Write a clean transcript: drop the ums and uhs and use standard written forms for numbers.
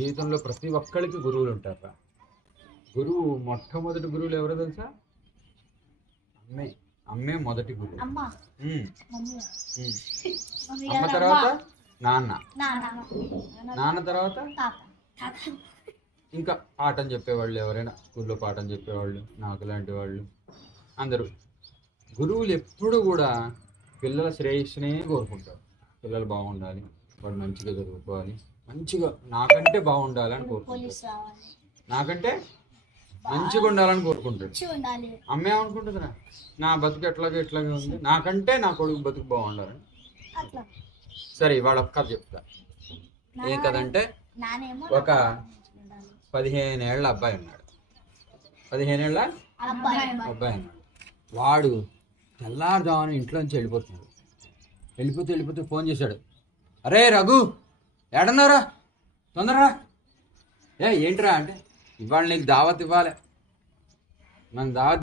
జీవితంలో ప్రతి ఒక్కరికి గురువులు ఉంటారా. గురువు మొట్టమొదటి గురువులు ఎవరో తెలుసా? అమ్మే. అమ్మే మొదటి గురువు. అమ్మ తర్వాత నాన్న, నాన్న తర్వాత ఇంకా పాఠం చెప్పేవాళ్ళు, ఎవరైనా స్కూల్లో పాఠం చెప్పేవాళ్ళు, నాకు లాంటి వాళ్ళు అందరూ. గురువులు ఎప్పుడు కూడా పిల్లల శ్రేయస్సునే కోరుకుంటారు. పిల్లలు బాగుండాలి, వాడు మంచిగా చదువుకోవాలి, మంచిగా నాకంటే బాగుండాలి అని కోరుకుంటారు, నాకంటే మంచిగా ఉండాలని కోరుకుంటాడు. అమ్మ ఏమనుకుంటుందిరా, నా బతుకు ఎట్లాగే ఉంది, నాకంటే నా కొడుకు బతుకు బాగుండాలని. సరే ఇవాళ ఒక కథ చెప్తా. ఏ కథ అంటే, ఒక 15 ఏళ్ళ అబ్బాయి ఉన్నాడు. 15 ఏళ్ళ అబ్బాయి ఉన్నాడు. వాడు తెల్లారుదామని ఇంట్లోంచి వెళ్ళిపోతున్నాడు. వెళ్ళిపోతే ఫోన్ చేశాడు. అరే రఘు, ఏడన్నారా, తొందరరా. ఏంట్రా అంటే, ఇవాళ నీకు దావత్ ఇవ్వాలి, నాకు దావత్